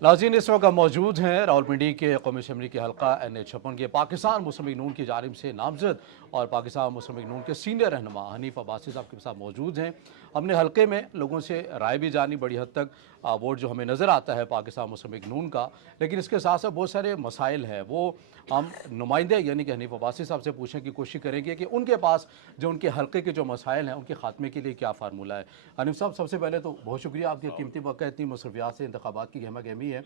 नाज़रीन इस वक्त मौजूद हैं रावलपिंडी के कौमी असम्बली के हल्का NH56 के पाकिस्तान मुस्लिम लीग नून की जानिब से नामजद और पाकिस्तान मुस्लिम लीग नून के सीनियर रहनुमा हनीफ अब्बासी साहब के साथ मौजूद हैं। हमने हल्के में लोगों से राय भी जानी, बड़ी हद तक वोट जो हमें नज़र आता है पाकिस्तान मुस्लिम लीग नून का, लेकिन इसके साथ साथ बहुत सारे मसाइल हैं वो हम नुमाइंदे यानी कि हनीफ अब्बासी साहब से पूछने की कोशिश करेंगे कि उनके पास जो उनके हल्के के जो मसाइल हैं उनके खात्मे के लिए क्या फार्मूला है। हनीफ साहब, सबसे पहले तो बहुत शुक्रिया, आपकी कीमती वक्त, इतनी मसरूफियात से इंतखाबात की गहमा गहमी है।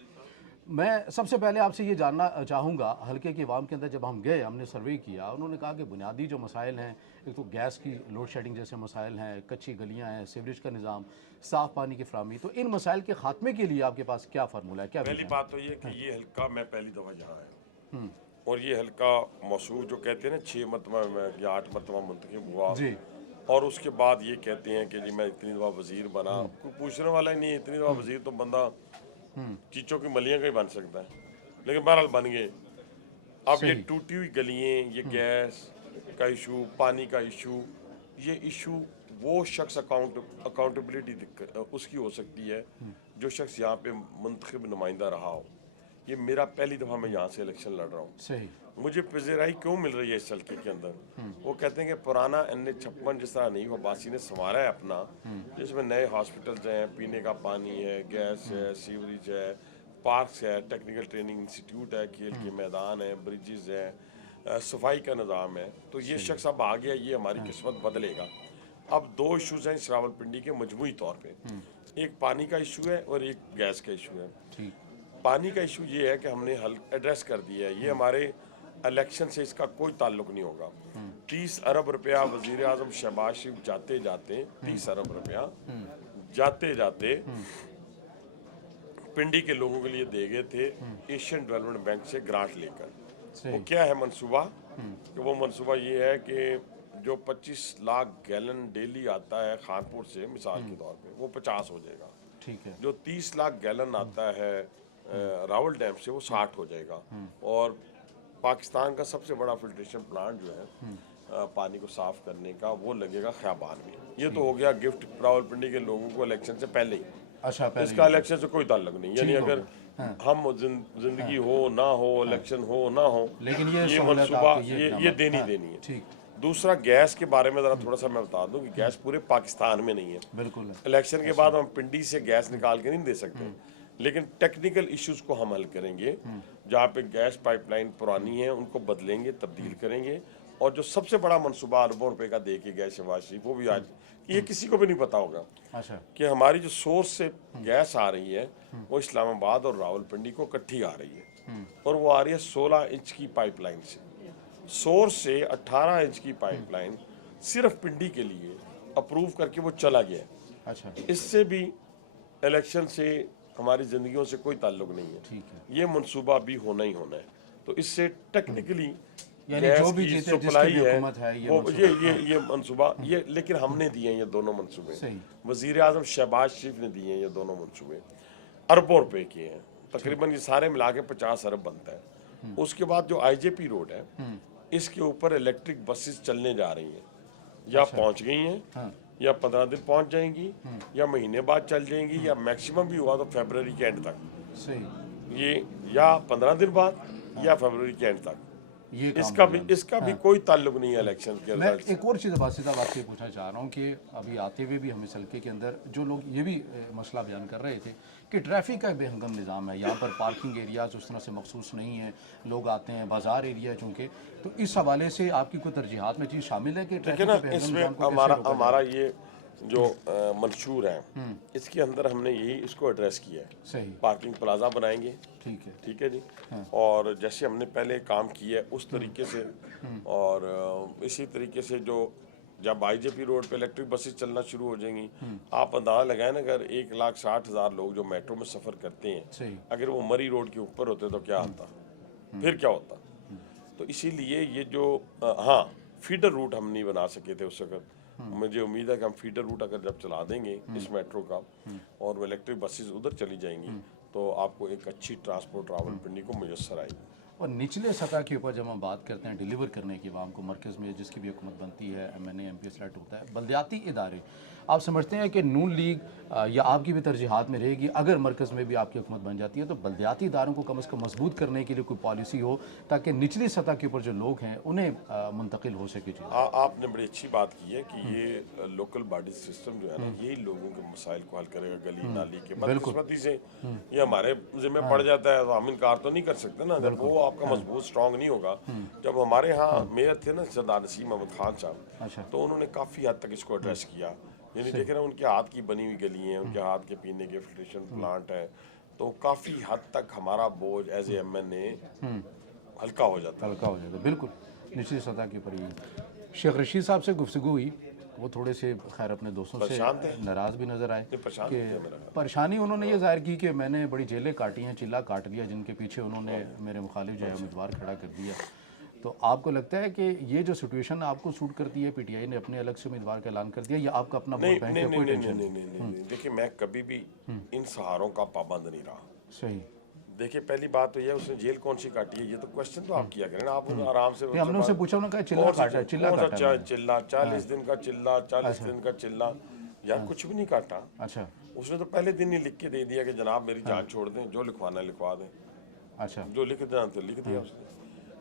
मैं सबसे पहले आपसे ये जानना चाहूँगा, हल्के की आवाम के अंदर जब हम गए, हमने सर्वे किया, उन्होंने कहा कि बुनियादी जो मसाइल हैं, एक तो गैस की लोड शेडिंग जैसे मसाइल हैं, कच्ची गलियाँ हैं, सीवरेज का निज़ाम, साफ़ पानी की फराहमी, तो इन मसाइल के खात्मे के लिए आपके पास क्या फार्मूला है, क्या पहली बात तो ये कि ये हल्का मैं पहली दफ़ा यहाँ आया और ये हल्का मौसूर जो कहते हैं ना 6 मरतबा या 8 मरतबा मुंतखब हुआ जी। और उसके बाद ये कहते हैं कि जी मैं इतनी दफ़ा वज़ीर बना, कोई पूछने वाला ही नहीं है। इतनी दफ़ा वज़ीर तो बंदा चीचों की मलियाँ का ही बन सकता है, लेकिन बहरहाल बन गए। अब ये सही। टूटी हुई गलियाँ, ये गैस का इशू, पानी का इशू, ये इशू वो शख्स अकाउंटेबिलिटी उसकी हो सकती है जो शख्स यहाँ पे मुंतखब नुमाइंदा रहा हो। ये मेरा पहली दफ़ा मैं यहाँ से इलेक्शन लड़ रहा हूँ। सही। मुझे पज़ीराई क्यों मिल रही है इस हल्के के अंदर? वो कहते हैं कि पुराना NH56 जिस तरह हनीफ अब्बासी ने संवारा है अपना, जिसमें नए हॉस्पिटल्स हैं, पीने का पानी है, गैस है, सीवरेज है, पार्क्स है, टेक्निकल ट्रेनिंग इंस्टीट्यूट है, खेल के मैदान है, ब्रिजेस है, सफाई का निज़ाम है, तो ये शख्स अब आ गया, ये हमारी किस्मत बदलेगा। अब 2 इशूज़ हैं इस रावलपिंडी के मजमूई तौर पे, एक पानी का इशू है और एक गैस का इशू है। ठीक। पानी का इशू ये है कि हमने हल एड्रेस कर दिया है, ये हमारे इलेक्शन से इसका कोई ताल्लुक नहीं होगा। 30 अरब रुपया वज़ीर आज़म शहबाज शरीफ जाते जाते 30 अरब रुपया जाते जाते पिंडी के लोगों के लिए दे गए थे एशियन डेवलपमेंट बैंक से ग्रांट लेकर। वो क्या है मंसूबा? कि वो मंसूबा ये है कि जो 25 लाख गैलन डेली आता है खानपुर से मिसाल के तौर पे, वो 50 हो जाएगा। ठीक है। जो 30 लाख गैलन आता है रावल डैम से, वो 60 हो जाएगा। और पाकिस्तान का सबसे बड़ा फिल्ट्रेशन प्लांट जो है पानी को साफ करने का, वो लगेगा ख़याबान में। ये तो हो गया गिफ्ट रावलपिंडी के लोगों को इलेक्शन से पहले ही। अच्छा, पहले इसका इलेक्शन से कोई ताल्लुक नहीं, यानी ठीक हो अगर गया। हम जिंदगी हो ना हो, इलेक्शन हो ना हो, लेकिन ये ये सहूलियत मनसूबा आपको ये ये देनी देनी है। ठीक। दूसरा, गैस के बारे में ज़रा थोड़ा सा मैं बता दूं कि गैस पूरे पाकिस्तान में नहीं है। बिल्कुल है। इलेक्शन के बाद हम पिंडी से गैस निकाल के नहीं दे सकते, लेकिन टेक्निकल इश्यूज को हम हल करेंगे। जहाँ पे गैस पाइपलाइन पुरानी है उनको बदलेंगे, तब्दील करेंगे। और जो सबसे बड़ा मनसूबा अरबों रुपए का दे के गए शहबाज शरीफ, वो भी आज, ये किसी को भी नहीं पता होगा अच्छा। कि हमारी जो सोर्स से गैस आ रही है वो इस्लामाबाद और रावलपिंडी को इकट्ठी आ रही है, और वो आ रही है 16 इंच की पाइपलाइन से। सोर्स से 18 इंच की पाइपलाइन सिर्फ पिंडी के लिए अप्रूव करके वो चला गया। अच्छा। इससे भी इलेक्शन से हमारी ज़िंदगियों से कोई ताल्लुक नहीं है। ठीक है। ये मंसूबा भी होना ही होना है। तो इससे टेक्निकली यानी गैस जो भी की जीते, जिसकी सप्लाई भी है, हुकूमत है, ये वो मंसूबा। ये मंसूबा ये, लेकिन हमने दिए हैं ये दोनों मंसूबे। सही। वज़ीर आज़म शहबाज शरीफ ने दिए हैं ये दोनों मंसूबे, अरबों रुपए किए हैं। तकरीबन ये सारे मिला के 50 अरब बनता है। उसके बाद जो IJP रोड है, इसके ऊपर इलेक्ट्रिक बसेस चलने जा रही हैं, या पहुंच गई हैं, या 15 दिन पहुंच जाएंगी, या महीने बाद चल जाएंगी, या मैक्सिमम भी हुआ तो फरवरी के एंड तक। सही। ये या 15 दिन बाद या फरवरी के एंड तक। ये काम इसका भी कोई ताल्लुक नहीं है इलेक्शन के मैं रिजल्ट। एक और चीज़ बात साहब आपसे पूछना चाह रहा हूँ कि अभी आते हुए भी हम इस हल्के के अंदर जो लोग ये भी मसला बयान कर रहे थे कि ट्रैफिक का बेहंगम निज़ाम है, यहाँ पर पार्किंग एरियाज उस तरह से मखसूस नहीं है, लोग आते हैं, बाजार एरिया है चूँकि, तो इस हवाले से आपकी कोई तरजीहात में चीज़ शामिल है कि देखिए ना, इसमें हमारा ये जो मंशूर है, इसके अंदर हमने यही इसको एड्रेस किया है। सही। पार्किंग प्लाजा बनाएंगे, ठीक है। ठीक है जी। और जैसे हमने पहले काम किया है उस तरीके से, और इसी तरीके से जो जब IJP रोड पे इलेक्ट्रिक बसेस चलना शुरू हो जाएंगी, आप अंदाजा लगाएं ना, अगर 1,60,000 लोग जो मेट्रो में सफ़र करते हैं, सही। अगर वो मरी रोड के ऊपर होते तो क्या होता, फिर क्या होता। तो इसीलिए ये जो हाँ, फीडर रूट हम नहीं बना सके थे उस वक्त। मुझे उम्मीद है कि हम फीडर रूट अगर जब चला देंगे इस मेट्रो का, और वो इलेक्ट्रिक बसेस उधर चली जाएंगी, तो आपको एक अच्छी ट्रांसपोर्ट रावलपिंडी को मुयस्सर आएगी। और निचले सतह के ऊपर जब हम बात करते हैं डिलीवर करने की आवाम को, मरकज़ में जिसकी भी हुकूमत बनती है, MNA MP सेलेक्ट होता है, बलदियाती इदारे, आप समझते हैं कि नून लीग या आपकी भी तरजीहात में रहेगी अगर मरकज़ में भी आपकी हुकूमत बन जाती है तो बलदियाती इदारों को कम से कम मजबूत करने के लिए कोई पॉलिसी हो ताकि निचली सतह के ऊपर जो लोग हैं उन्हें मुंतकिल हो सके चीज़? आपने बड़ी अच्छी बात की है कि ये लोकल बॉडी सिस्टम जो है ना, यही लोगों के मसाइल को हल करेगा। गली नाली के बदकिस्मती से ये हमारे जिम्मे पड़ जाता है तो हम इनकार तो नहीं कर सकते ना, जब वो आपका मजबूत स्ट्रांग नहीं होगा। जब हमारे यहाँ मेयर थे ना सरदार नसीम अहमद खान साहब, तो उन्होंने काफ़ी हद तक इसको एड्रेस किया। यानी देखे ना, उनके हाथ की बनी हुई गली हैं, उनके हाथ के पीने के फिल्ट्रेशन प्लांट है, तो काफ़ी हद तक हमारा बोझ एज ए MNA हल्का हो जाता है। हल्का हो जाएगा, बिल्कुल निचली सतह के ऊपर ही। शेख रशीद साहब से गुफ्तगू हुई, वो थोड़े से खैर अपने दोस्तों से नाराज़ भी नज़र आए कि परेशानी उन्होंने ये जाहिर की कि मैंने बड़ी जेलें काटी हैं, चिल्ला काट लिया, जिनके पीछे उन्होंने मेरे मुखालिफ जो है उम्मीदवार खड़ा कर दिया। तो आपको लगता है कि ये जो सिचुएशन आपको सूट करती है, PTI ने अपने अलग से उम्मीदवार का ऐलान कर दिया, या आपका अपना वोट बैंक है, कोई टेंशन नहीं। देखिए, मैं कभी भी इन सहारों का पाबंद नहीं रहा। सही। देखिए, पहली बात तो ये, उसने जेल कौन सी काटी है, ये तो क्वेश्चन तो आप किया करें ना, आप आराम से। हमने उनसे पूछा, उन्होंने कहा चिल्ला काटा, चिल्ला काटा, चिल्ला 40 दिन का चिल्ला, 40 दिन का चिल्ला, यार कुछ भी नहीं काटा। अच्छा, उसने तो पहले दिन ही लिख के दे दिया कि जनाब मेरी जान छोड़ दें, जो लिखवाना है लिखवा दें। अच्छा, जो लिख देना तो लिख दिया उसने।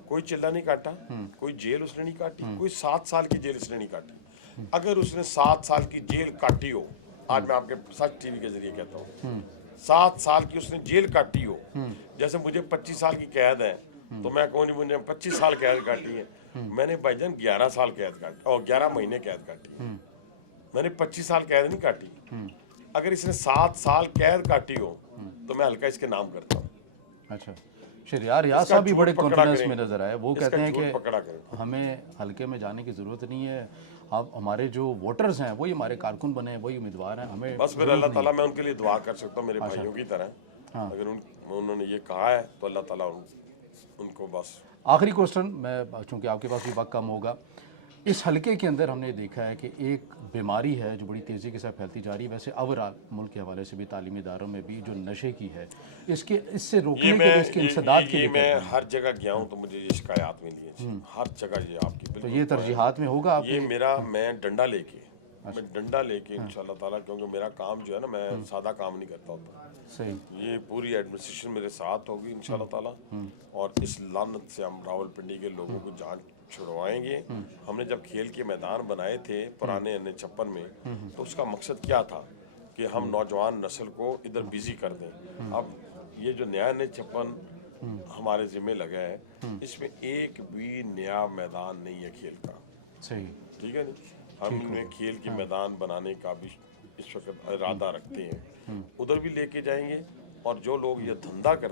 कोई चिल्ला नहीं काटा, कोई जेल उसने नहीं काटी, कोई 7 साल की जेल उसने नहीं काटी। अगर उसने 7 साल की जेल काटी हो, आज मैं आपके सच टीवी के जरिए कहता हूँ, 7 साल की उसने जेल काटी हो, जैसे मुझे 25 साल की कैद है, तो मैं कहूँ नहीं मुझे 25 साल कैद काटी है, मैंने भाईजान 11 साल कैद काटी और 11 महीने कैद काटी, मैंने 25 साल कैद नहीं काटी। अगर इसने 7 साल कैद काटी हो तो मैं हल्का इसके नाम करता हूँ। अच्छा, शहरियार रियाज साहब भी बड़े कॉन्फिडेंस में नजर आए, वो कहते हैं कि हमें हल्के में जाने की ज़रूरत नहीं है, अब हमारे जो वोटर्स हैं वही हमारे कारकुन बने, वही उम्मीदवार हैं, हमें बस फिर अल्लाह ताला, मैं उनके लिए दुआ कर सकता हूँ मेरे भाइयों की तरह। अगर उन्होंने ये कहा है तो अल्लाह ताला उनको बस। आखिरी क्वेश्चन, मैं चूँकि आपके पास भी वक्त कम होगा, इस हलके के अंदर हमने देखा है कि एक बीमारी है जो बड़ी तेज़ी के साथ फैलती जा रही है, वैसे ओवरऑल मुल्क के हवाले से भी, तालीमी इदारों में भी, जो नशे की है, इससे रोकने के लिए, इसके इंसदाद के लिए मैं हर जगह गया हूँ तो मुझे ये शिकायत मिली है, हर जगह ये आपकी। तो ये तरजीहात में होगा ये मैं डंडा लेके इंशाल्लाह ताला, क्योंकि मेरा काम जो है ना, मैं सादा काम नहीं करता होता। सही। ये पूरी एडमिनिस्ट्रेशन मेरे साथ होगी इंशाल्लाह ताला, और इस लानत से हम रावलपिंडी के लोगों को जान छुड़वाएंगे। हमने जब खेल के मैदान बनाए थे पुराने NH56 में, तो उसका मकसद क्या था कि हम नौजवान नस्ल को इधर बिजी कर दें। अब ये जो नया NH56 हमारे जिम्मे लगा है, इसमें एक भी नया मैदान नहीं है खेल का। सही, ठीक है नहीं, हम इनमें खेल के मैदान बनाने का भी इस वक्त इरादा रखते हैं, उधर भी लेके जाएंगे। और जो लोग ये धंधा करते